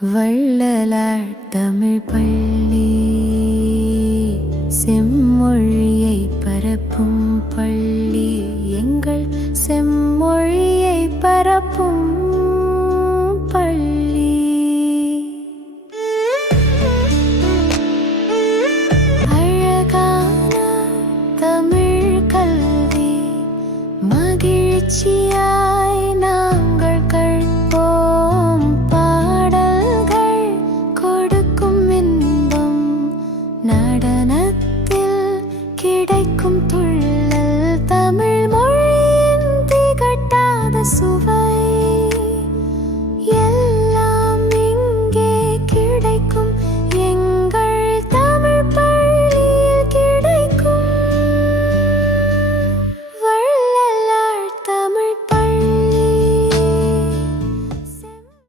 வள்ளலார் தமிழ் பள்ளி. செம்மொழியை பரப்பும் பள்ளி. எங்கள் செம்மொழியை பரப்பும் பள்ளி. அழகான தமிழ் கல்வி மகிழ்ச்சியா துள்ளி